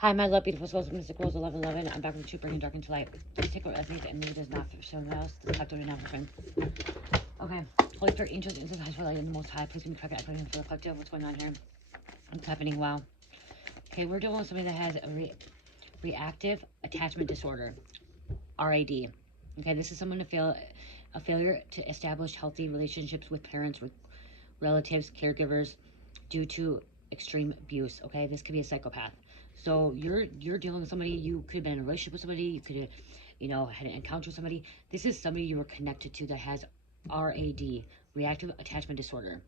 Hi, my love, beautiful souls, mystic souls, 1111. I'm back with you, bringing dark into light. Please take what resonates and maybe does not for someone else. The collective is not for friend. Okay. Holy Spirit, angels, angels, high, light, in the most high. Please give me correct equity for the collective. What's going on here? What's happening? Wow. Okay, we're dealing with somebody that has a reactive attachment disorder, RAD. Okay, this is someone a failure to establish healthy relationships with parents, with relatives, caregivers, due to extreme abuse. Okay, this could be a psychopath. So you're dealing with somebody. You could have been in a relationship with somebody. You could have, you know, had an encounter with somebody. This is somebody you were connected to that has RAD, reactive attachment disorder.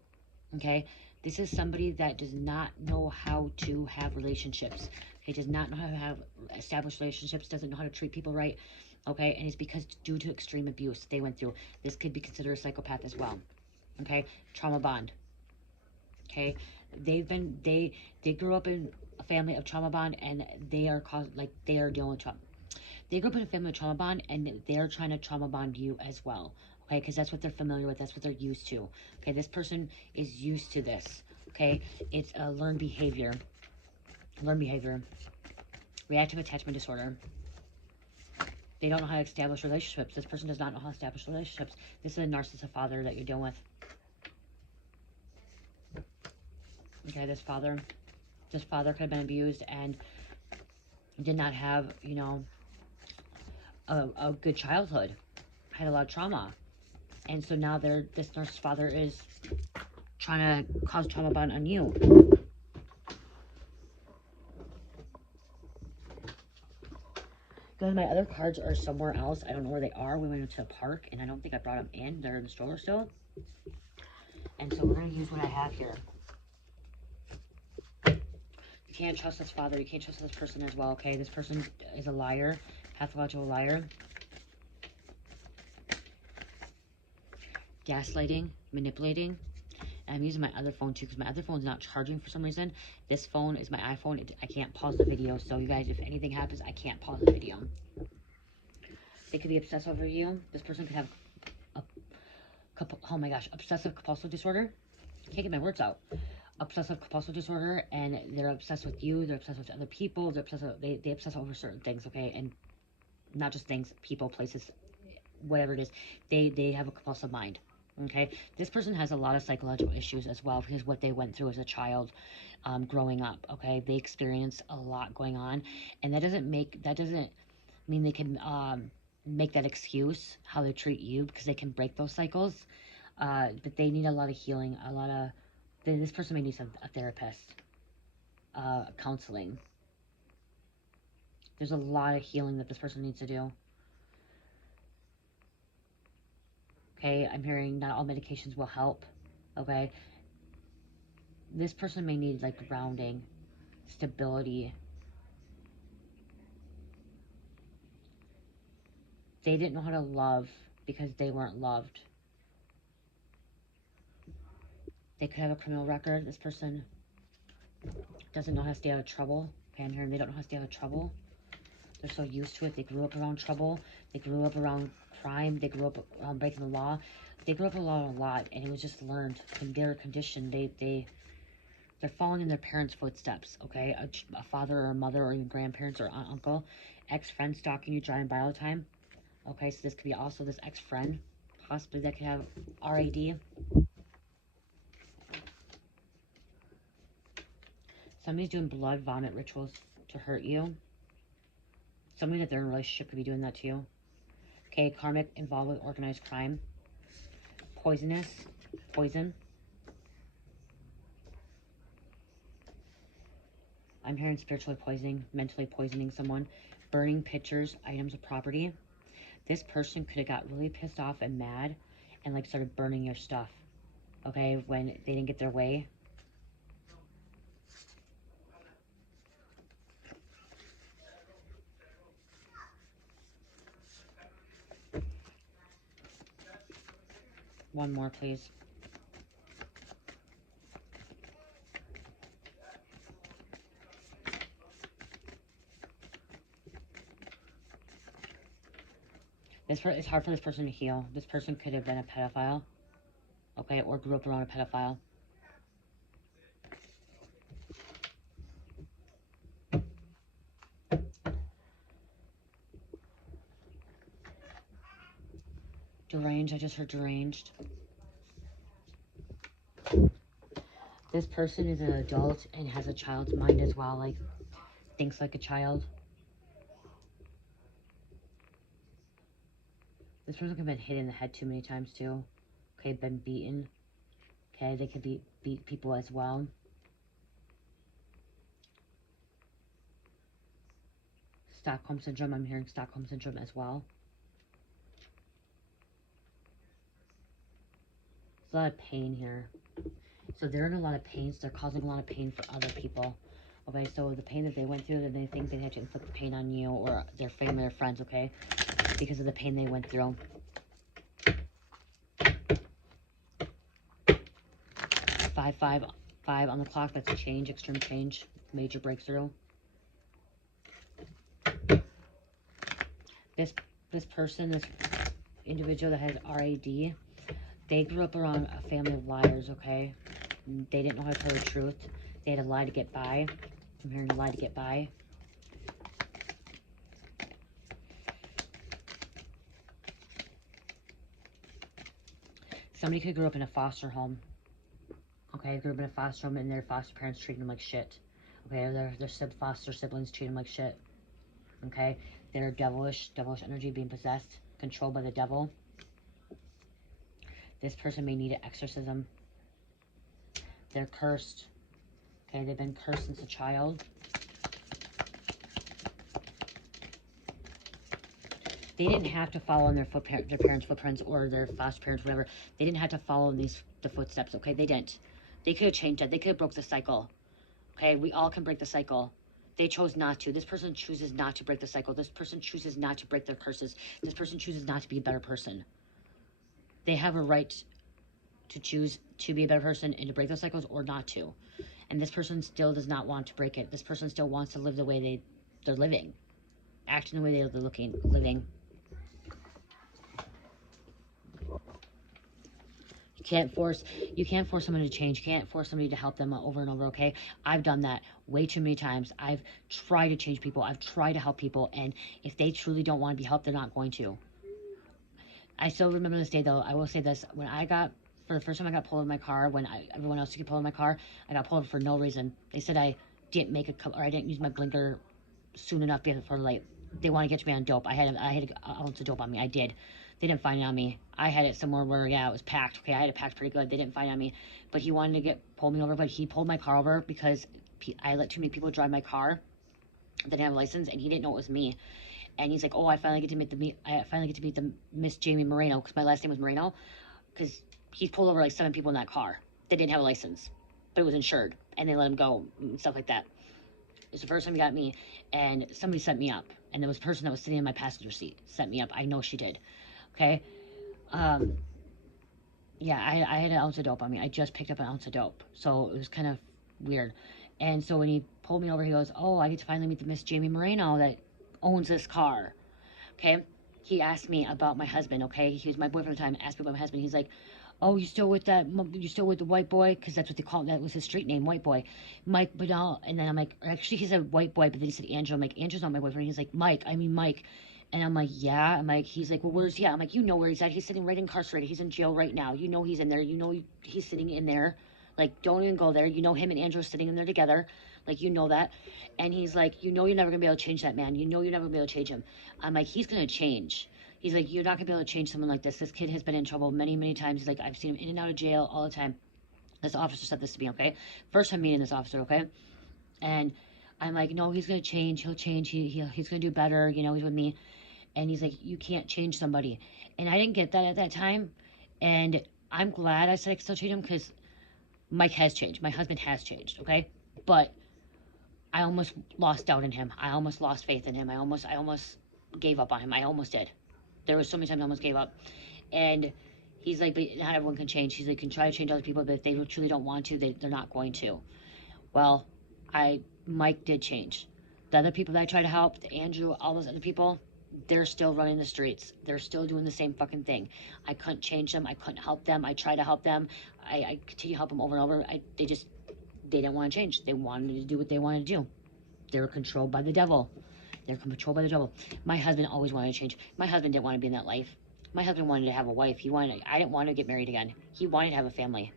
Okay, this is somebody that does not know how to have relationships. Okay, does not know how to have established relationships. Doesn't know how to treat people right. Okay, and it's because due to extreme abuse they went through. This could be considered a psychopath as well. Okay, trauma bond. Okay, they grew up in a family of trauma bond, and they are they are dealing with trauma. They grew up in a family of trauma bond, and they're trying to trauma bond you as well. Okay, because that's what they're familiar with. That's what they're used to. Okay, this person is used to this. Okay, it's a learned behavior. Learned behavior. Reactive attachment disorder. They don't know how to establish relationships. This person does not know how to establish relationships. This is a narcissistic father that you're dealing with. Okay, this father could have been abused and did not have, you know, a good childhood, had a lot of trauma, and so now this nurse's father is trying to cause trauma bond on you. Because my other cards are somewhere else. I don't know where they are. We went into a park, and I don't think I brought them in. They're in the stroller still. And so we're going to use what I have here. You can't trust this father. You can't trust this person as well, okay? This person is a liar, pathological liar. Gaslighting, manipulating. And I'm using my other phone too, because my other phone's not charging for some reason. This phone is my iPhone. I can't pause the video, so you guys, if anything happens, I can't pause the video. They could be obsessed over you. This person could have oh my gosh, obsessive compulsive disorder. Can't get my words out. Obsessive compulsive disorder, and they're obsessed with you. They're obsessed with other people. They're obsessed. They obsess over certain things, okay, and not just things, people, places, whatever it is. They have a compulsive mind. Okay, this person has a lot of psychological issues as well, because what they went through as a child, growing up. Okay, they experienced a lot going on, and that doesn't mean they can make that excuse how they treat you, because they can break those cycles. But they need a lot of healing, this person may need a therapist, counseling. There's a lot of healing that this person needs to do. Okay, I'm hearing not all medications will help. Okay, this person may need like grounding, stability. They didn't know how to love because they weren't loved. They could have a criminal record. This person doesn't know how to stay out of trouble. Okay, I'm hearing they don't know how to stay out of trouble. They're so used to it. They grew up around trouble. They grew up around crime. They grew up around breaking the law. They grew up a lot, and it was just learned. And they're conditioned. They're following in their parents' footsteps, okay? A father or a mother or even grandparents or aunt, uncle, ex-friend stalking you, driving by all the time. Okay, so this could be also this ex-friend, possibly, that could have RAD. Somebody's doing blood vomit rituals to hurt you. Somebody that they're in a relationship could be doing that to you. Okay, karmic, involved with organized crime. Poison. I'm hearing spiritually poisoning, mentally poisoning someone, burning pictures, items of property. This person could have got really pissed off and mad and like started burning your stuff, okay, when they didn't get their way. One more, please. It's hard for this person to heal. This person could have been a pedophile, okay, or grew up around a pedophile. Deranged. I just heard deranged. This person is an adult and has a child's mind as well. Like, thinks like a child. This person could have been hit in the head too many times too. Okay, been beaten. Okay, they could beat people as well. Stockholm Syndrome. I'm hearing Stockholm Syndrome as well. There's a lot of pain here. So they're in a lot of pain. So they're causing a lot of pain for other people. Okay, so the pain that they went through, then they think they have to inflict the pain on you or their family or friends, okay? Because of the pain they went through. 555 on the clock. That's a change, extreme change, major breakthrough. This person, this individual that has RAD, they grew up around a family of liars, okay? They didn't know how to tell the truth. They had to lie to get by. I'm hearing lie to get by. Somebody could grow up in a foster home. Okay, grew up in a foster home and their foster parents treated them like shit. Okay, their foster siblings treat them like shit. Okay, they're devilish energy, being possessed, controlled by the devil. This person may need an exorcism. They're cursed. Okay, they've been cursed since a child. They didn't have to follow in their parents' footprints or their foster parents, whatever. They didn't have to follow the footsteps, okay? They didn't. They could have changed that. They could have broke the cycle. Okay, we all can break the cycle. They chose not to. This person chooses not to break the cycle. This person chooses not to break their curses. This person chooses not to be a better person. They have a right to choose to be a better person and to break those cycles or not to. And this person still does not want to break it. This person still wants to live the way they're living. Acting the way they're living. You can't force someone to change. You can't force somebody to help them over and over, okay? I've done that way too many times. I've tried to change people. I've tried to help people. And if they truly don't want to be helped, they're not going to. I still remember this day, though. I will say this. For the first time I got pulled over my car, when everyone else could get pulled over my car, I got pulled over for no reason. They said I didn't I didn't use my blinker soon enough before late. They want to get me on dope. I had an ounce of dope on me. I did. They didn't find it on me. I had it somewhere where, yeah, it was packed. Okay, I had it packed pretty good. They didn't find it on me. But he wanted to pull me over, but he pulled my car over because I let too many people drive my car that didn't have a license, and he didn't know it was me. And he's like, oh, I finally get to meet the Miss Jamie Moreno, because my last name was Moreno, because he pulled over like 7 people in that car that didn't have a license, but it was insured, and they let him go and stuff like that. It's the first time he got me, and somebody set me up, and there was a person that was sitting in my passenger seat set me up. I know she did. Okay. Yeah, I had an ounce of dope on me. I just picked up an ounce of dope, so it was kind of weird. And so when he pulled me over, he goes, oh, I get to finally meet the Miss Jamie Moreno that owns this car. Okay. He asked me about my husband. Okay. He was my boyfriend at the time. Asked me about my husband. He's like, oh, you still with the white boy? Because that's what they call him. That was his street name, white boy. Mike Bedell. And then I'm like, actually, he said white boy, but then he said Andrew. I'm like, Andrew's not my boyfriend. He's like, Mike. And I'm like, yeah. I'm like, he's like, well, where's he at? I'm like, you know where he's at. He's sitting right incarcerated. He's in jail right now. You know he's in there. You know he's sitting in there. Like, don't even go there. You know him and Andrew are sitting in there together. Like, you know that. And he's like, you know you're never going to be able to change that man. You know you're never going to be able to change him. I'm like, he's going to change. He's like, you're not going to be able to change someone like this. This kid has been in trouble many, many times. He's like, I've seen him in and out of jail all the time. This officer said this to me, okay? First time meeting this officer, okay? And I'm like, no, he's going to change. He'll change. He's going to do better. You know, he's with me. And he's like, you can't change somebody. And I didn't get that at that time. And I'm glad I said I could still change him because Mike has changed. My husband has changed, okay? But I almost lost doubt in him. I almost lost faith in him. I almost gave up on him. I almost did. There was so many times I almost gave up. And he's like, but not everyone can change. He's like, you can try to change other people, but if they truly don't want to, they're not going to. Well, Mike did change. The other people that I tried to help, Andrew, all those other people, they're still running the streets. They're still doing the same fucking thing. I couldn't change them. I couldn't help them. I tried to help them. I continue to help them over and over. They didn't want to change. They wanted to do what they wanted to do. They were controlled by the devil. They're controlled by the devil. My husband always wanted to change. My husband didn't want to be in that life. My husband wanted to have a wife. I didn't want to get married again. He wanted to have a family.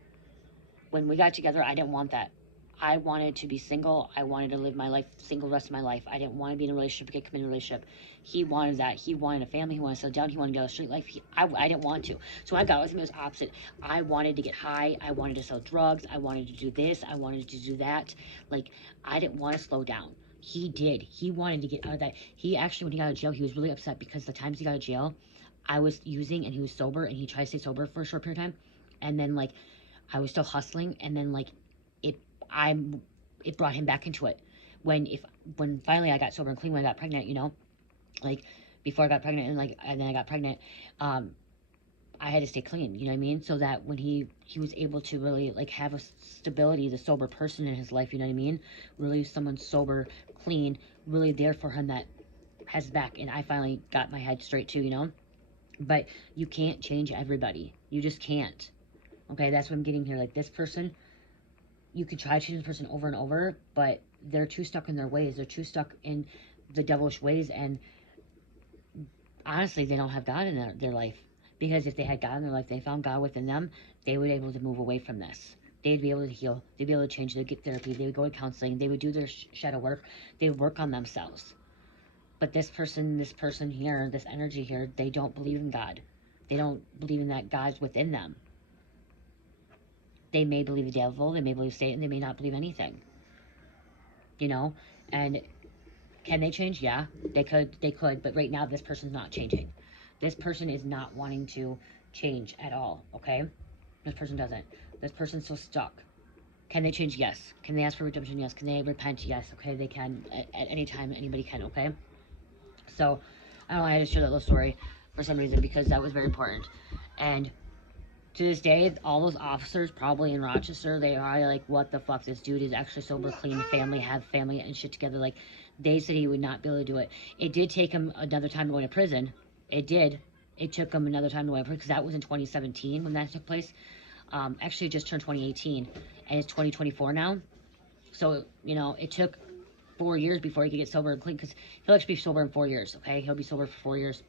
When we got together, I didn't want that. I wanted to be single. I wanted to live my life single the rest of my life. I didn't want to be in a relationship, get committed in a relationship. He wanted that. He wanted a family. He wanted to settle down. He wanted to go to street life. I didn't want to. So when I got with him, it was opposite. I wanted to get high. I wanted to sell drugs. I wanted to do this. I wanted to do that. Like, I didn't want to slow down. He did. He wanted to get out of that. He actually, when he got out of jail, he was really upset because the times he got out of jail, I was using and he was sober, and he tried to stay sober for a short period of time. And then, like, I was still hustling, and then, like, it I it brought him back into it. When finally I got sober and clean, when I got pregnant, like, before I got pregnant, and then I got pregnant, I had to stay clean, you know what I mean? So that when he was able to really, like, have a stability, the sober person in his life, you know what I mean? Really someone sober, clean, really there for him, that has his back. And I finally got my head straight too, But you can't change everybody. You just can't. Okay, that's what I'm getting here. Like, this person, you could try to change the person over and over, but they're too stuck in their ways. They're too stuck in the devilish ways, and honestly, they don't have God in their life. Because if they had God in their life, they found God within them, they would be able to move away from this. They'd be able to heal. They'd be able to change. They'd get therapy. They would go to counseling. They would do their shadow work. They would work on themselves. But this person here, this energy here, they don't believe in God. They don't believe in that God's within them. They may believe the devil, they may believe Satan, they may not believe anything. And can they change? Yeah, they could, but right now this person's not changing. This person is not wanting to change at all, okay? This person doesn't. This person's so stuck. Can they change? Yes. Can they ask for redemption? Yes. Can they repent? Yes. Okay, they can. At any time, anybody can, okay? So, I don't know, I had to share that little story for some reason, because that was very important. And to this day, all those officers probably in Rochester, they are like, what the fuck? This dude is actually sober, clean, family, have family and shit together. Like, they said he would not be able to do it. It did take him another time going to prison. It did. It took him another time to go to prison, because that was in 2017 when that took place. Actually, it just turned 2018, and it's 2024 now. So, it took 4 years before he could get sober and clean, because he'll actually be sober in 4 years, okay? He'll be sober for 4 years.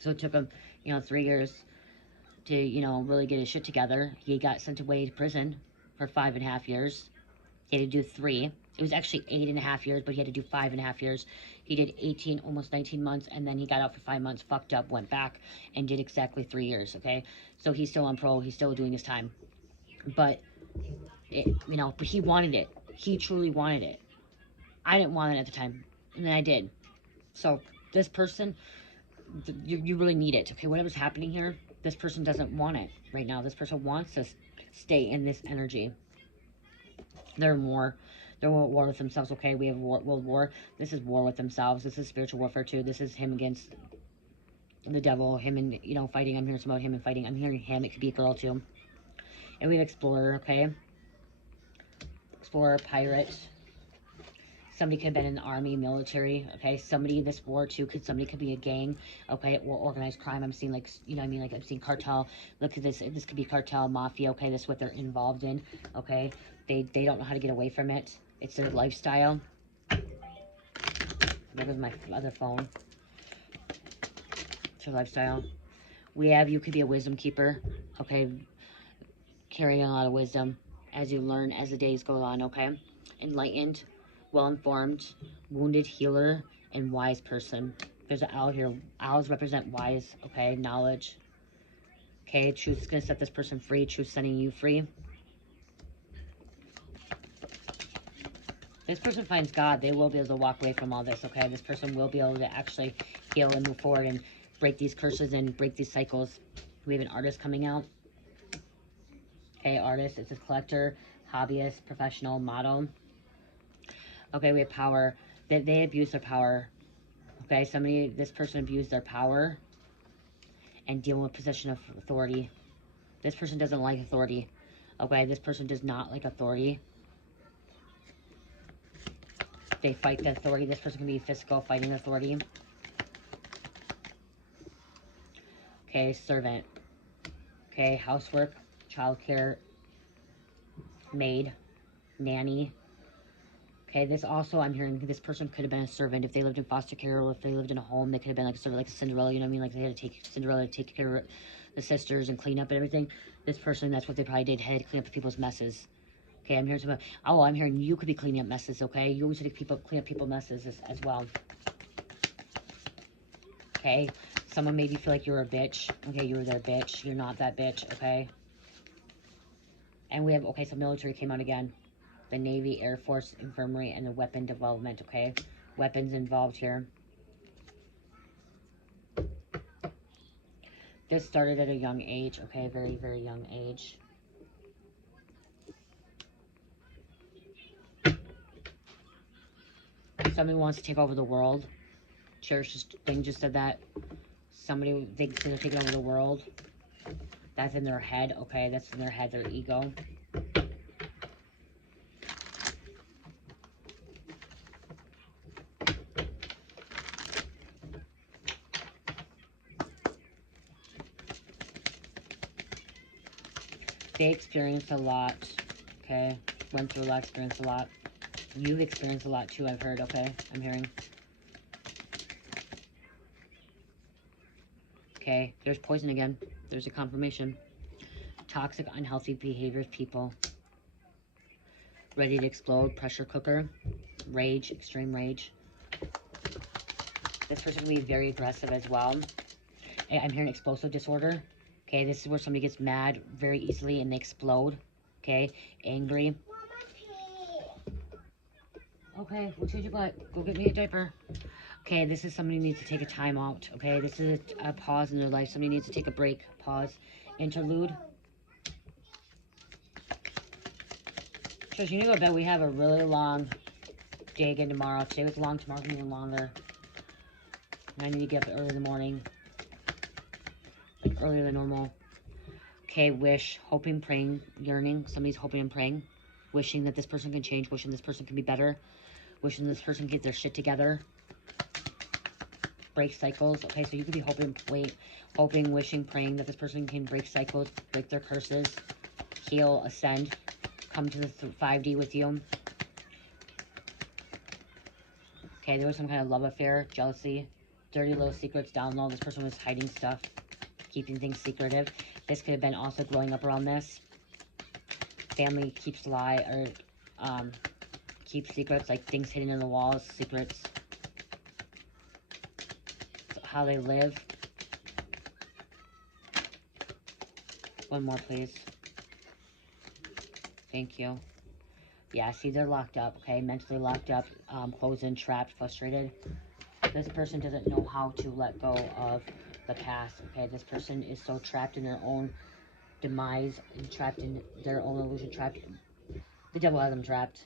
So it took him, 3 years to, really get his shit together. He got sent away to prison for 5.5 years. He had to do 3. It was actually 8.5 years, but he had to do 5.5 years. He did 18, almost 19 months, and then he got out for 5 months, fucked up, went back, and did exactly 3 years, okay? So he's still on parole. He's still doing his time. But, but he wanted it. He truly wanted it. I didn't want it at the time, and then I did. So this person, you really need it, okay? Whatever's happening here, this person doesn't want it right now. This person wants to stay in this energy. They're at war with themselves, okay? We have world war. This is war with themselves. This is spiritual warfare too. This is him against the devil, him and, fighting. I'm hearing some about him and fighting. I'm hearing him. It could be a girl too. And we have explorer, okay? Explorer, pirate. Somebody could have been in the army, military, okay? Somebody in this war too, somebody could be a gang, okay? Or organized crime. I'm seeing, like, like, I'm seeing cartel. Look at this. This could be cartel, mafia, okay? This is what they're involved in, okay? They don't know how to get away from it. It's their lifestyle. There goes my other phone. It's their lifestyle. You could be a wisdom keeper, okay? Carrying a lot of wisdom as you learn, as the days go on, okay? Enlightened, well-informed, wounded healer, and wise person. There's an owl here. Owls represent wise, okay? Knowledge. Okay, truth is going to set this person free. Truth setting you free. This person finds God. They will be able to walk away from all this, okay? This person will be able to actually heal and move forward and break these curses and break these cycles. We have an artist coming out. Okay, artist. It's a collector, hobbyist, professional, model. Okay, we have power. They abuse their power. Okay, this person abused their power and dealing with position of authority. This person doesn't like authority. Okay, this person does not like authority. They fight the authority. This person can be physical, fighting authority. Okay, servant. Okay, housework, childcare, maid, nanny. Okay, this also, I'm hearing this person could have been a servant. If they lived in foster care or if they lived in a home, they could have been like a servant, like a Cinderella, you know what I mean? Like they had to take Cinderella to take care of the sisters and clean up and everything. This person, that's what they probably did, had to clean up people's messes. Okay, I'm hearing some, oh, I'm hearing you could be cleaning up messes, okay? You always have to clean up people's messes as well. Okay, someone made you feel like you were a bitch. Okay, you were their bitch. You're not that bitch, okay? And we have, okay, so military came out again. The Navy, Air Force, Infirmary, and the weapon development, okay? Weapons involved here. This started at a young age, okay? Very, very young age. Somebody wants to take over the world. Cherish thing just said that. Somebody thinks they're taking over the world. That's in their head, okay? That's in their head, their ego. They experienced a lot, okay? Went through a lot, experienced a lot. You've experienced a lot too, I've heard, okay? I'm hearing. Okay, there's poison again. There's a confirmation. Toxic, unhealthy behaviors, people. Ready to explode, pressure cooker. Rage, extreme rage. This person can be very aggressive as well. I'm hearing explosive disorder. Okay, this is where somebody gets mad very easily and they explode. Okay, angry. Okay, we'll change your butt. Go get me a diaper. Okay, this is somebody who needs to take a time out. Okay, this is a pause in their life. Somebody needs to take a break. Pause. Interlude. So you need to go to bed. We have a really long day again tomorrow. Today was long. Tomorrow's even longer. And I need to get up early in the morning. Like earlier than normal. Okay, wish, hoping, praying, yearning. Somebody's hoping and praying. Wishing that this person can change. Wishing this person can be better. Wishing this person can get their shit together. Break cycles. Okay, so you could be hoping, wishing, praying that this person can break cycles, break their curses, heal, ascend, come to the 5D with you. Okay, there was some kind of love affair, jealousy, dirty little secrets down low. This person was hiding stuff, keeping things secretive. This could have been also growing up around this. Family keeps keeps secrets, like things hidden in the walls, secrets. How they live. One more, please. Thank you. Yeah, see, they're locked up, okay? Mentally locked up, closed in, trapped, frustrated. This person doesn't know how to let go of the past, okay? This person is so trapped in their own demise and trapped in their own illusion, trapped. The devil has them trapped.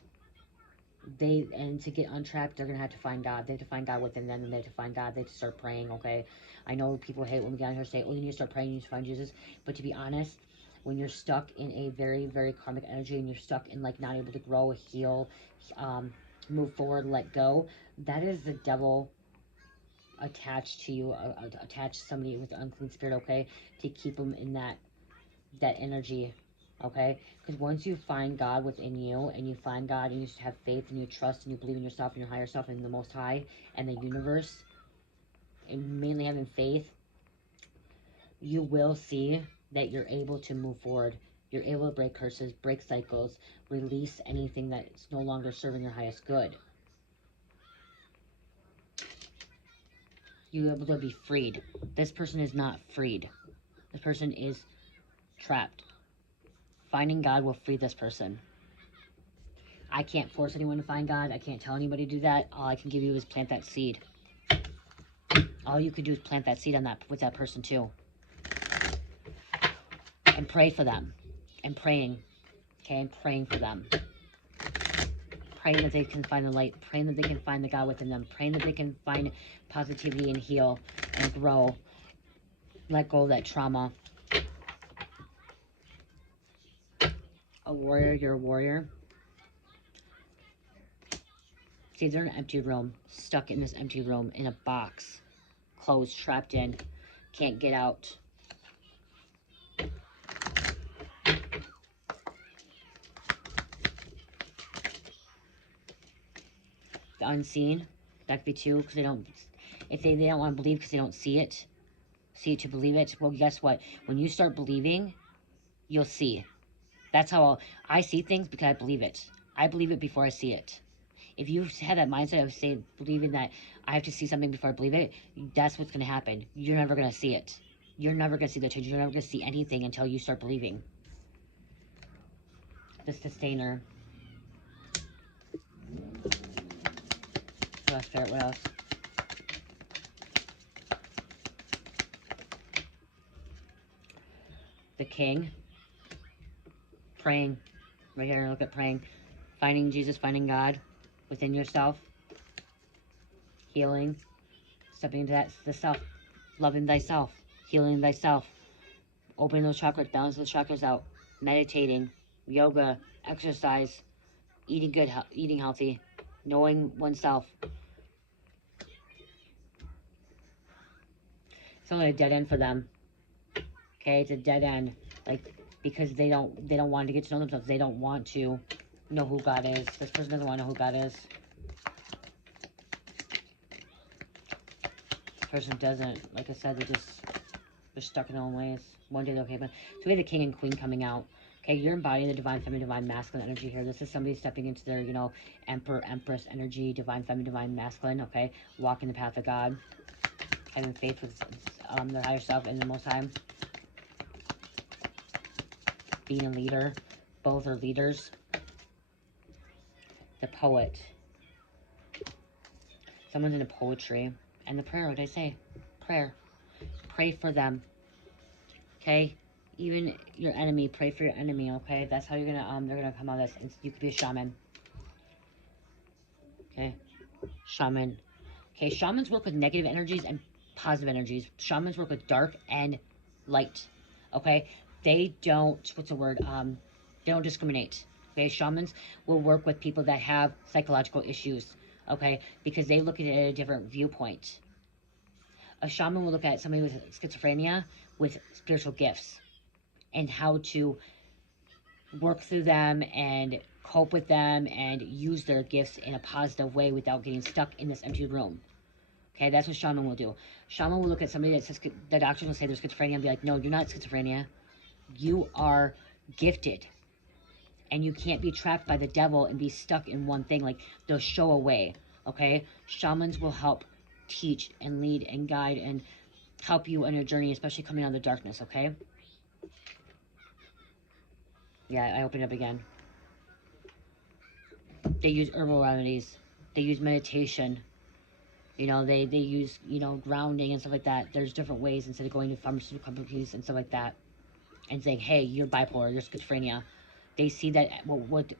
And to get untrapped, they're going to have to find God. They have to find God within them, and they have to find God. They have to start praying, okay? I know people hate when we get on here and say, oh, you need to start praying, you need to find Jesus. But to be honest, when you're stuck in a very, very karmic energy and you're stuck in, like, not able to grow, heal, move forward, let go, that is the devil attached to you, attached to somebody with an unclean spirit, okay? To keep them in that energy, okay? Because once you find God within you, and you find God, and you have faith, and you trust, and you believe in yourself, and your higher self, and the Most High, and the universe, and mainly having faith, you will see that you're able to move forward. You're able to break curses, break cycles, release anything that's no longer serving your highest good. You're able to be freed. This person is not freed. This person is trapped. Finding God will free this person. I can't force anyone to find God. I can't tell anybody to do that. All I can give you is plant that seed. All you can do is plant that seed on that with that person too. And pray for them. And praying. Okay, and praying for them. Praying that they can find the light. Praying that they can find the God within them. Praying that they can find positivity and heal and grow. Let go of that trauma. A warrior, you're a warrior. See, they're in an empty room. Stuck in this empty room. In a box. Closed, trapped in. Can't get out. unseen. That could be too, because they don't, if they don't want to believe because they don't see it. See it to believe it. Well, guess what? When you start believing, you'll see. That's how I see things, because I believe it. I believe it before I see it. If you have that mindset of saying, believing that I have to see something before I believe it, that's what's going to happen. You're never going to see it. You're never going to see the change. You're never going to see anything until you start believing. The sustainer. What else, Spirit? What else? The king. Praying. Right here, look at praying. Finding Jesus, finding God within yourself. Healing. Stepping into that, the self. Loving thyself. Healing thyself. Opening those chakras, balance those chakras out. Meditating. Yoga. Exercise. Eating good, eating healthy. Knowing oneself. It's only a dead end for them. Okay, it's a dead end. Like, because they don't want to get to know themselves. They don't want to know who God is. This person doesn't want to know who God is. This person doesn't. Like I said, they're stuck in their own ways. One day they're okay, but so we have the king and queen coming out. Okay, you're embodying the divine feminine, divine masculine energy here. This is somebody stepping into their, you know, emperor, empress energy, divine feminine, divine masculine. Okay, walking the path of God, having faith with their higher self and the Most High. Being a leader. Both are leaders. The poet. Someone's into poetry. And the prayer, what did I say? Prayer. Pray for them. Okay? Even your enemy, pray for your enemy, okay? That's how you're gonna, they're gonna come out of this. And you could be a shaman. Okay? Shaman. Okay, shamans work with negative energies and positive energies. Shamans work with dark and light. Okay? They don't, what's the word? They don't discriminate. Okay? Shamans will work with people that have psychological issues. Okay? Because they look at it at a different viewpoint. A shaman will look at somebody with schizophrenia with spiritual gifts and how to work through them and cope with them and use their gifts in a positive way without getting stuck in this empty room. Okay, that's what shaman will do. Shaman will look at somebody that says, the doctor will say they're schizophrenia and be like, no, you're not schizophrenia. You are gifted. And you can't be trapped by the devil and be stuck in one thing. Like, they'll show a way. Okay? Shamans will help teach and lead and guide and help you on your journey, especially coming out of the darkness, okay? Yeah, I opened it up again. They use herbal remedies. They use meditation. You know, they use, you know, grounding and stuff like that. There's different ways instead of going to pharmaceutical companies and stuff like that and saying, hey, you're bipolar, you're schizophrenia. They see that, what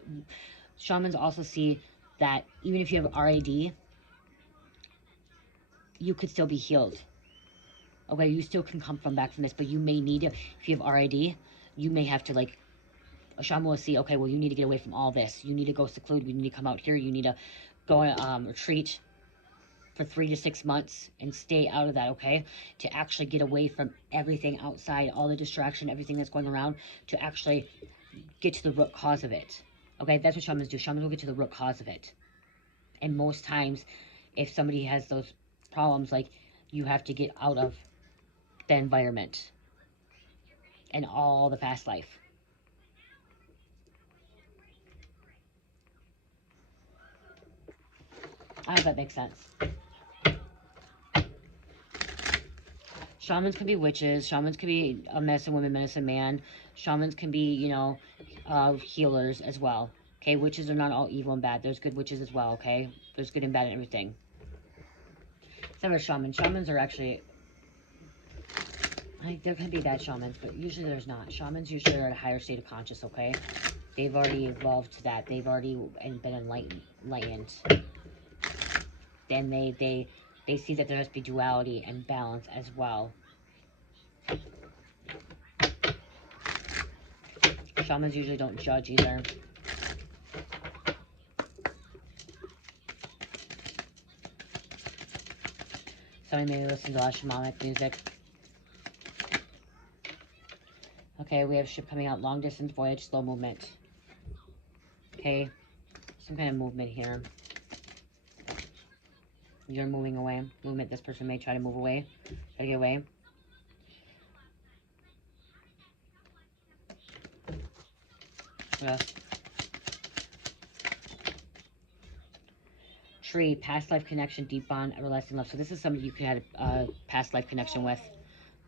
shamans also see that even if you have RAD, you could still be healed. Okay, you still can come back from this, but you may need to, if you have RAD, you may have to, like, a shaman will see, okay, well, you need to get away from all this. You need to go seclude. You need to come out here. You need to go on a retreat for 3 to 6 months and stay out of that, okay? To actually get away from everything outside, all the distraction, everything that's going around, to actually get to the root cause of it. Okay, that's what shamans do. Shamans will get to the root cause of it. And most times, if somebody has those problems, like, you have to get out of the environment and all the fast life. I hope that makes sense. Shamans can be witches. Shamans can be a medicine woman, medicine man. Shamans can be, you know, healers as well. Okay, witches are not all evil and bad. There's good witches as well, okay? There's good and bad in everything. Except for shamans. Shamans are actually, there can be bad shamans, but usually there's not. Shamans usually are at a higher state of conscious, okay? They've already evolved to that. They've already been enlightened. Then they see that there must be duality and balance as well. Shamans usually don't judge either. Somebody may listen to a lot of shamanic music. Okay, we have a ship coming out. Long distance voyage, slow movement. Okay, some kind of movement here. You're moving away. Movement. This person may try to move away. Try to get away. What else? Tree. Past life connection. Deep bond. Everlasting love. So this is somebody you could have a past life connection with.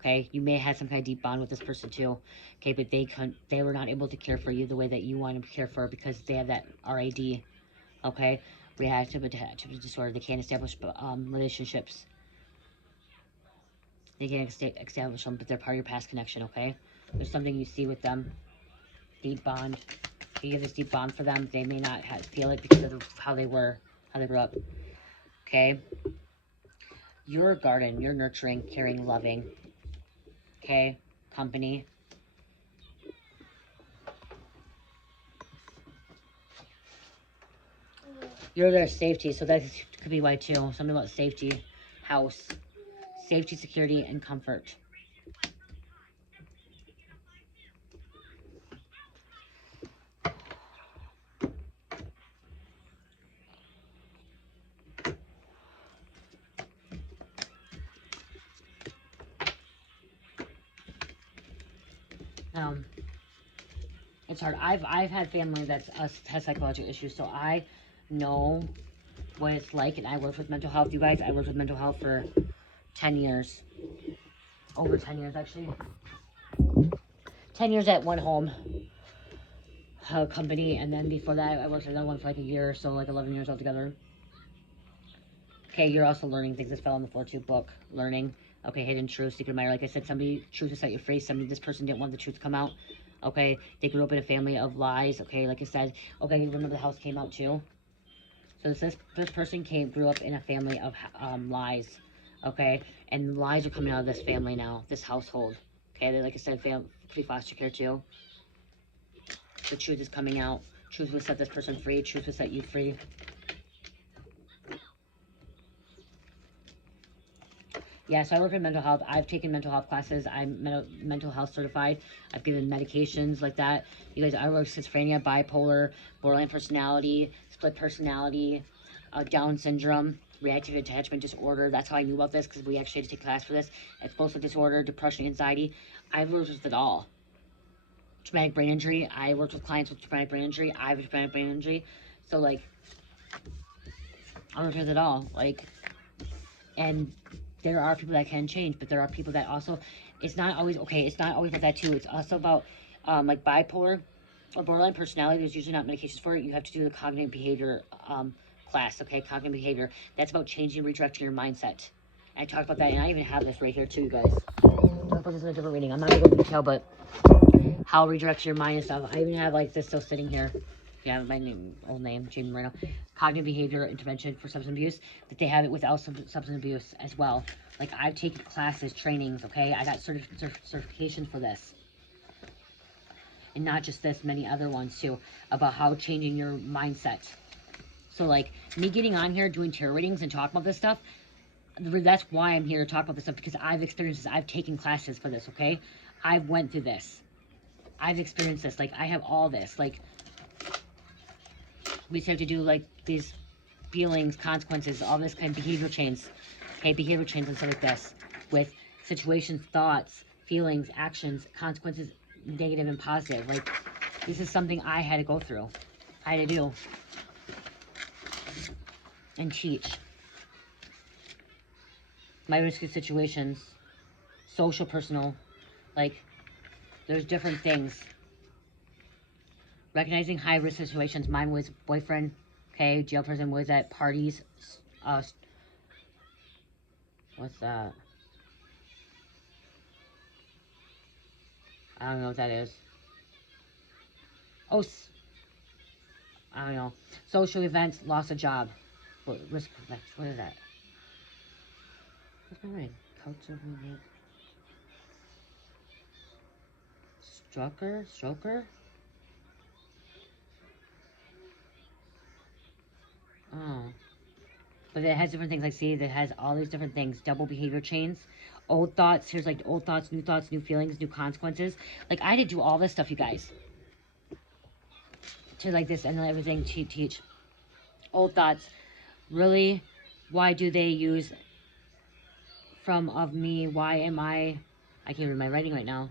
Okay, you may have had some kind of deep bond with this person too. Okay, but they were not able to care for you the way that you want to care for because they have that RAD. Okay, reactive attachment disorder. They can't establish relationships. They can't establish them, but they're part of your past connection. Okay, there's something you see with them. Deep bond. You have this deep bond for them. They may not feel it because of how they grew up. Okay, your garden. You're nurturing, caring, loving. Okay, company. You're their safety, so that could be why too. Something about safety, house, safety, security, and comfort. It's hard. I've had family that's has psychological issues, so I know what it's like, and I worked with mental health. You guys, I worked with mental health for 10 years. Over 10 years, actually. 10 years at one home company, and then before that, I worked at another one for like a year or so, like 11 years altogether. Okay, you're also learning things. This fell on the floor too. Book, learning. Okay, hidden truth, secret admirer. Like I said, somebody, truth to set you free. This person didn't want the truth to come out. Okay, they grew up in a family of lies. Okay, like I said, okay, you remember the house came out too? So this person grew up in a family of lies. Okay, and lies are coming out of this family now, this household. Okay, they, like I said, pre-foster care too. The truth is coming out. Truth will set this person free. Truth will set you free. Yeah, so I work in mental health. I've taken mental health classes. I'm mental health certified. I've given medications like that. You guys, I work with schizophrenia, bipolar, borderline personality, split personality, Down syndrome, reactive attachment disorder. That's how I knew about this because we actually had to take class for this. Explosive disorder, depression, anxiety. I've worked with it all. Traumatic brain injury. I worked with clients with traumatic brain injury. I have a traumatic brain injury. So, like, I worked with it all. Like, and there are people that can change, but there are people that also, it's not always, okay, it's not always about that too. It's also about, like, bipolar or borderline personality. There's usually not medications for it. You have to do the cognitive behavior class, okay? Cognitive behavior. That's about changing, redirecting your mindset. And I talked about that, and I even have this right here too, you guys. I'll put this in a different reading. I'm not going to go into detail, but how redirect your mind and stuff. I even have, like, this still sitting here. Yeah, my old name, Jamie Moreno. Cognitive behavior intervention for substance abuse. That they have it without substance abuse as well. Like, I've taken classes, trainings, okay? I got certifications for this. And not just this, many other ones too. About how changing your mindset. So, like, me getting on here, doing tarot readings and talking about this stuff, that's why I'm here to talk about this stuff. Because I've experienced this. I've taken classes for this, okay? I went through this. I've experienced this. Like, I have all this. Like, we just have to do, like, these feelings, consequences, all this kind of behavior chains. Okay, behavior chains and stuff like this. With situations, thoughts, feelings, actions, consequences, negative and positive. Like, this is something I had to go through. I had to do. And teach. My risky situations. Social, personal. Like, there's different things. Recognizing high-risk situations. Mine was boyfriend, okay, jail person, was at parties, what's that? I don't know what that is. Oh, I don't know. Social events, loss of job. Risk effects, what is that? What's my name? Culture, Stroker? Oh. But it has different things. Like, see, it has all these different things. Double behavior chains. Old thoughts. Here's, like, old thoughts, new feelings, new consequences. Like, I had to do all this stuff, you guys. To, like, this and everything to teach. Old thoughts. Really, Why do they use from of me? Why am I can't read my writing right now.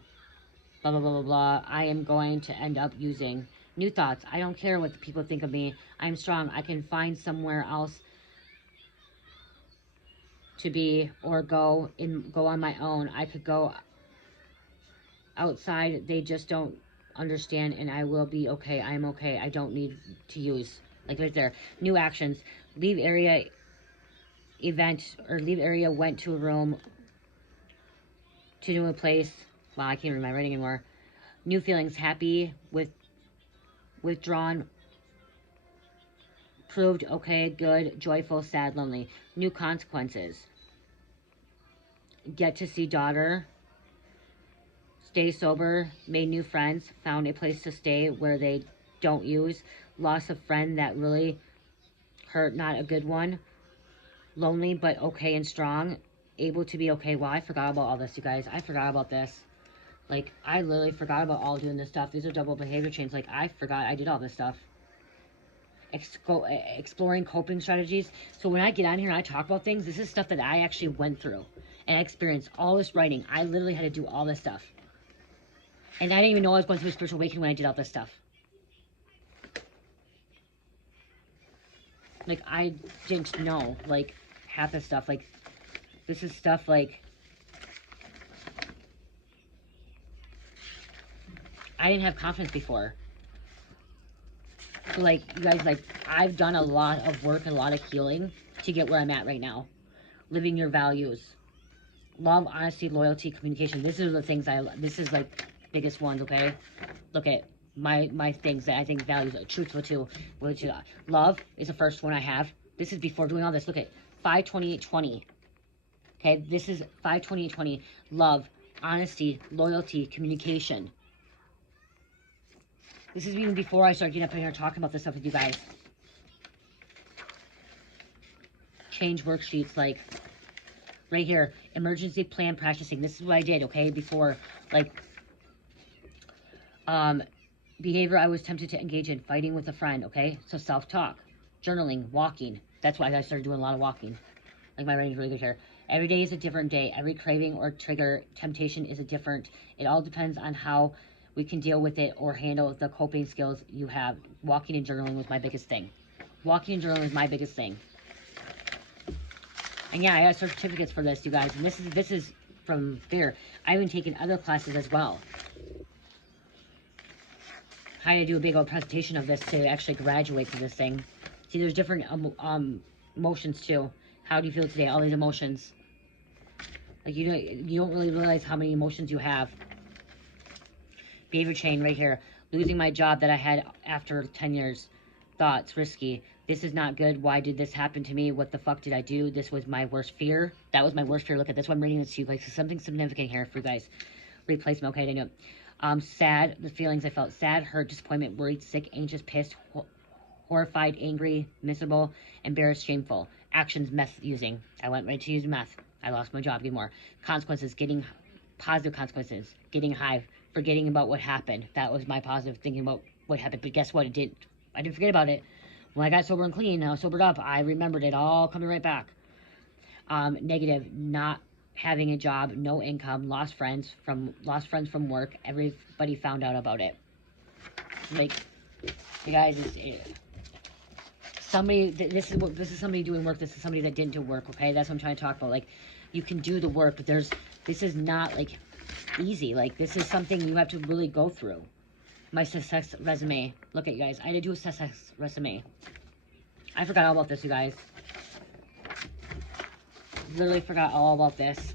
Blah, blah, blah, blah, blah. I am going to end up using new thoughts. I don't care what people think of me. I'm strong. I can find somewhere else to be or go on my own. I could go outside. They just don't understand, and I will be okay. I'm okay. I don't need to use. Like right there. New actions. Leave area event or leave area, went to a room, to new place. Wow, I can't read my writing anymore. New feelings. Happy, withdrawn, proved, okay, good, joyful, sad, lonely. New consequences. Get to see daughter. Stay sober. Made new friends. Found a place to stay where they don't use. Lost a friend that really hurt, not a good one. Lonely but okay and strong. Able to be okay. Wow, I forgot about all this, you guys. I forgot about this. Like, I literally forgot about all doing this stuff. These are double behavior chains. Like, I forgot I did all this stuff. Exploring coping strategies. So when I get on here and I talk about things, this is stuff that I actually went through. And I experienced all this writing. I literally had to do all this stuff. And I didn't even know I was going through a spiritual awakening when I did all this stuff. Like, I didn't know, like, half this stuff. Like, this is stuff, like, I didn't have confidence before. So, like, you guys, like, I've done a lot of work and a lot of healing to get where I'm at right now. Living your values. Love, honesty, loyalty, communication. This is the things this is, like, biggest ones, okay? Look at my things that I think values are truthful too. Love is the first one I have. This is before doing all this. Look at 5/28/20. Okay, this is 5/28/20. Love, honesty, loyalty, communication. This is even before I start getting up in here talking about this stuff with you guys. Change worksheets, like right here, emergency plan practicing. This is what I did, okay, before, like, behavior I was tempted to engage in, fighting with a friend, okay? So self-talk, journaling, walking. That's why I started doing a lot of walking. Like, my writing's really good here. Every day is a different day. Every craving or trigger, temptation is a different. It all depends on how we can deal with it or handle the coping skills you have. Walking and journaling was my biggest thing. Walking and journaling was my biggest thing. And yeah, I got certificates for this, you guys. And this is from there. I've even taken other classes as well. How to do a big old presentation of this to actually graduate to this thing. See, there's different emotions too. How do you feel today? All these emotions. Like, you don't really realize how many emotions you have. Behavior chain right here. Losing my job that I had after 10 years. Thoughts, risky. This is not good. Why did this happen to me? What the fuck did I do? This was my worst fear. That was my worst fear. Look at this. I'm reading this to you. Like, something significant here for you guys. Replacement. Okay, I didn't know. Sad. The feelings I felt. Sad, hurt, disappointment, worried, sick, anxious, pissed, horrified, angry, miserable, embarrassed, shameful. Actions, meth using. I went right to use meth. I lost my job. Getting more. Consequences. Getting positive consequences. Getting high. Forgetting about what happened. That was my positive thinking about what happened. But guess what? I didn't forget about it. When I got sober and clean, I was sobered up, I remembered it all coming right back. Negative, not having a job, no income, lost friends from work. Everybody found out about it. Like, you guys, somebody. This is somebody doing work. This is somebody that didn't do work. Okay, that's what I'm trying to talk about. Like, you can do the work, but this is not like easy. Like, this is something you have to really go through. My success resume. Look at you guys. I had to do a success resume. I forgot all about this, you guys. Literally forgot all about this.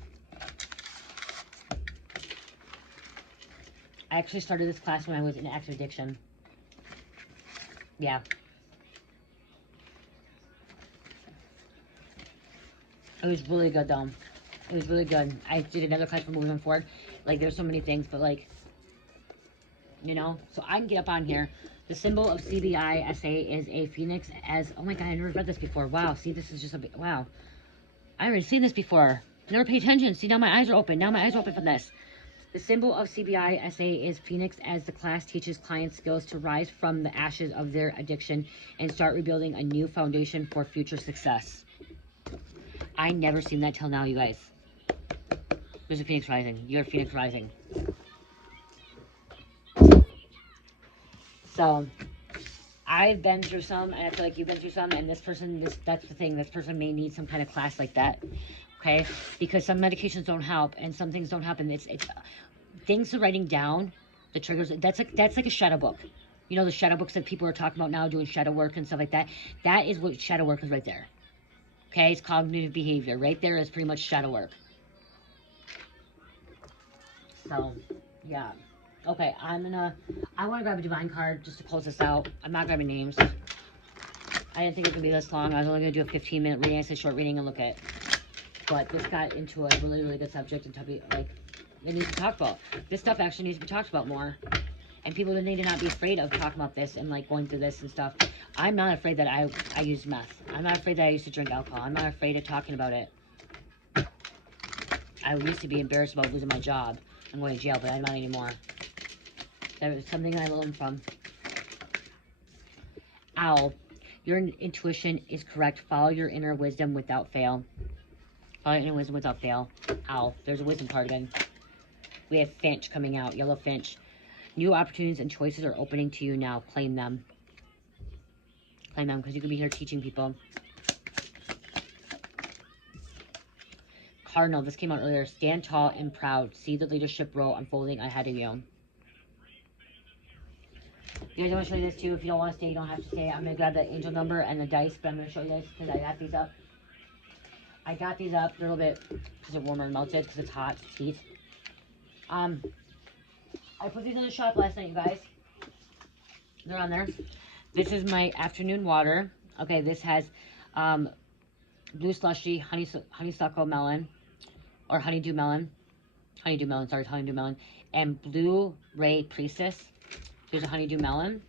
I actually started this class when I was in active addiction. Yeah. It was really good, though. It was really good. I did another class for moving forward. Like, there's so many things, but, like, you know, so I can get up on here. The symbol of CBISA is a phoenix as, oh my god, I never read this before. Wow, see, this is just a bit, wow. I haven't seen this before. Never pay attention. See, now my eyes are open. Now my eyes are open from this. The symbol of CBISA is phoenix as the class teaches clients skills to rise from the ashes of their addiction and start rebuilding a new foundation for future success. I never seen that till now, you guys. There's a Phoenix Rising. You're Phoenix Rising. So, I've been through some, and I feel like you've been through some, and that's the thing, this person may need some kind of class like that, okay? Because some medications don't help, and some things don't help, and it's things are writing down, the triggers, that's like a shadow book. You know, the shadow books that people are talking about now, doing shadow work and stuff like that? That is what shadow work is right there, okay? It's cognitive behavior. Right there is pretty much shadow work. So, yeah. Okay, I want to grab a divine card just to close this out. I'm not grabbing names. I didn't think it was going to be this long. I was only going to do a 15-minute reading. It's a short reading and look at. But this got into a really, really good subject and topic, like, it needs to be talked about. This stuff actually needs to be talked about more. And people need to not be afraid of talking about this and, like, going through this and stuff. I'm not afraid that I used meth. I'm not afraid that I used to drink alcohol. I'm not afraid of talking about it. I used to be embarrassed about losing my job and going to jail, but I'm not anymore. That was something I learned from. Owl. Your intuition is correct. Follow your inner wisdom without fail. Follow your inner wisdom without fail. Owl. There's a wisdom card again. We have Finch coming out. Yellow Finch. New opportunities and choices are opening to you now. Claim them. Claim them, because you could be here teaching people. Cardinal. This came out earlier. Stand tall and proud. See the leadership role unfolding ahead of you. You guys want to show you this too? If you don't want to stay, you don't have to stay. I'm going to grab the angel number and the dice, but I'm going to show you this because I got these up. I got these up a little bit because they're warmer and melted because it's hot. It's heat. I put these in the shop last night, you guys. They're on there. This is my afternoon water. Okay, this has blue slushy, honeysuckle melon, or honeydew melon. Honeydew melon, sorry, honeydew melon. And blue ray priestess. Here's a honeydew melon.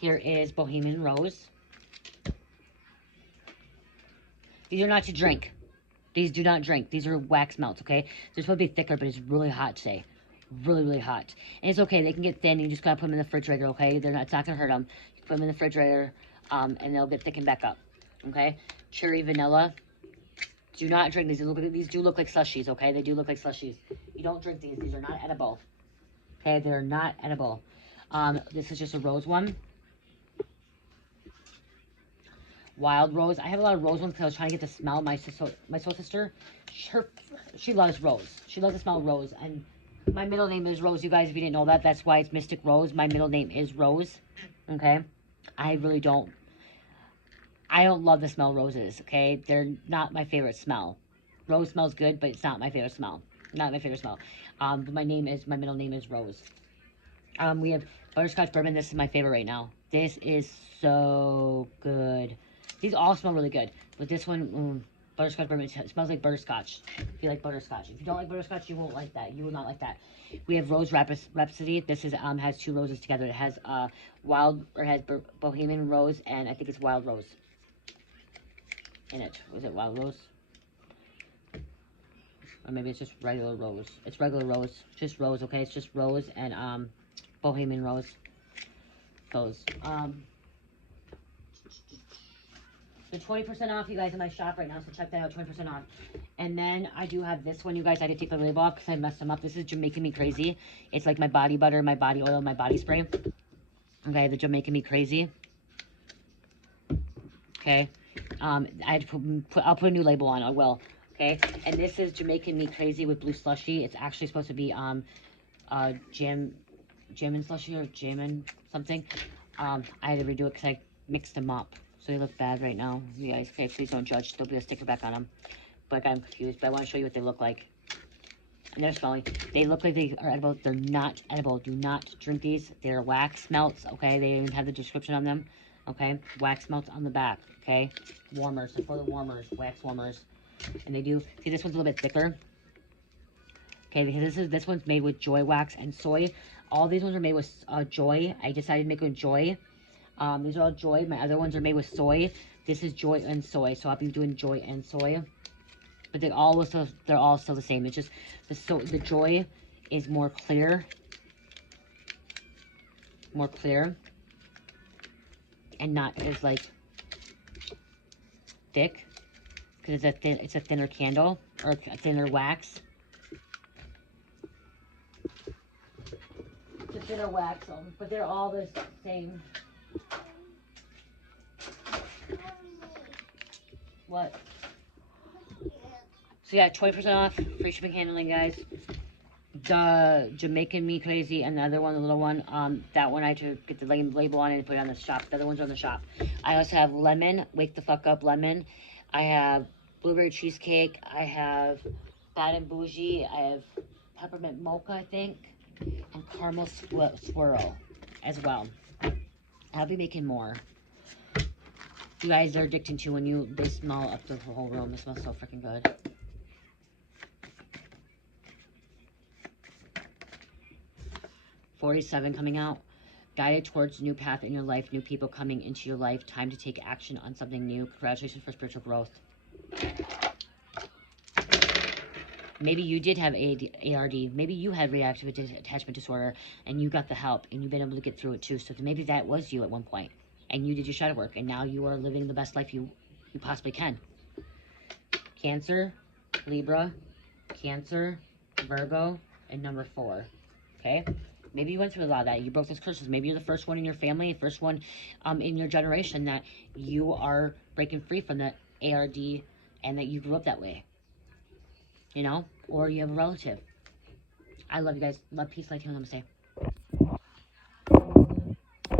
Here is Bohemian Rose. These are not to drink. These do not drink. These are wax melts, okay? They're supposed to be thicker, but it's really hot today. Really, really hot. And it's okay. They can get thin. You just gotta put them in the refrigerator, okay? It's not gonna hurt them. You put them in the refrigerator, and they'll get thickened back up, okay? Cherry vanilla. Do not drink these. These do look like slushies, okay? They do look like slushies. You don't drink these. These are not edible. Okay, they're not edible. This is just a rose one. Wild rose. I have a lot of rose ones because I was trying to get the smell. My soul sister, she loves rose. She loves the smell of rose. And my middle name is Rose. You guys, if you didn't know that, that's why it's Mystic Rose. My middle name is Rose. Okay? I don't love the smell of roses, okay? They're not my favorite smell. Rose smells good, but it's not my favorite smell. Not my favorite smell. But my middle name is Rose. We have butterscotch bourbon. This is my favorite right now. This is so good. These all smell really good. But this one, butterscotch bourbon, it smells like butterscotch. If you like butterscotch. If you don't like butterscotch, you won't like that. You will not like that. We have Rose Rhapsody. This is has two roses together. It has Bohemian Rose and I think it's Wild Rose in it. Was it Wild Rose? Or maybe it's just regular rose. It's regular rose. Just rose, okay? It's just rose and Bohemian Rose. Those. The 20% off, you guys, in my shop right now, so check that out, 20% off. And then I do have this one, you guys. I did take the label off because I messed them up. This is Jamaican Me Crazy. It's like my body butter, my body oil, my body spray. Okay, the Jamaican Me Crazy. Okay. I had to I'll put a new label on, I will. Okay, and this is Jamaican Me Crazy with blue slushy. It's actually supposed to be Jammin slushy or Jammin something. I had to redo it because I mixed them up. So they look bad right now. You guys, okay, please don't judge. There'll be a sticker back on them. But I'm confused. But I want to show you what they look like. And they're smelling. They look like they are edible. They're not edible. Do not drink these. They're wax melts, okay? They even have the description on them, okay? Wax melts on the back, okay? Warmers. They're for the warmers. Wax warmers. And they do. See, this one's a little bit thicker. Okay, because this one's made with joy wax and soy. All these ones are made with joy. I decided to make it with joy. These are all joy. My other ones are made with soy. This is joy and soy. So I'll be doing joy and soy. But they're all still the same. It's just the joy is more clear. More clear. And not as like thick because it's a thinner candle or a thinner wax. It's a thinner wax, but they're all the same. What? So yeah, 20% off, free shipping handling, guys. The Jamaican Me Crazy and the other one, the little one, that one I had to get the label on it and put it on the shop. The other ones are on the shop. I also have lemon, Wake the Fuck Up Lemon. I have blueberry cheesecake. I have Bad and Bougie. I have peppermint mocha, I think, and caramel swirl as well. I'll be making more. You guys are addicted to when they smell up the whole room. It smells so freaking good. $47 coming out. Guided towards a new path in your life, new people coming into your life. Time to take action on something new. Congratulations for spiritual growth. Maybe you did have ARD. Maybe you had reactive attachment disorder and you got the help and you've been able to get through it too. So maybe that was you at one point and you did your shadow work and now you are living the best life you possibly can. Cancer, Libra, Cancer, Virgo, and number 4. Okay? Maybe you went through a lot of that. You broke those curses. Maybe you're the first one in your family, first one in your generation that you are breaking free from the ARD and that you grew up that way. You know? Or you have a relative. I love you guys. Love, peace, light, healing, namaste.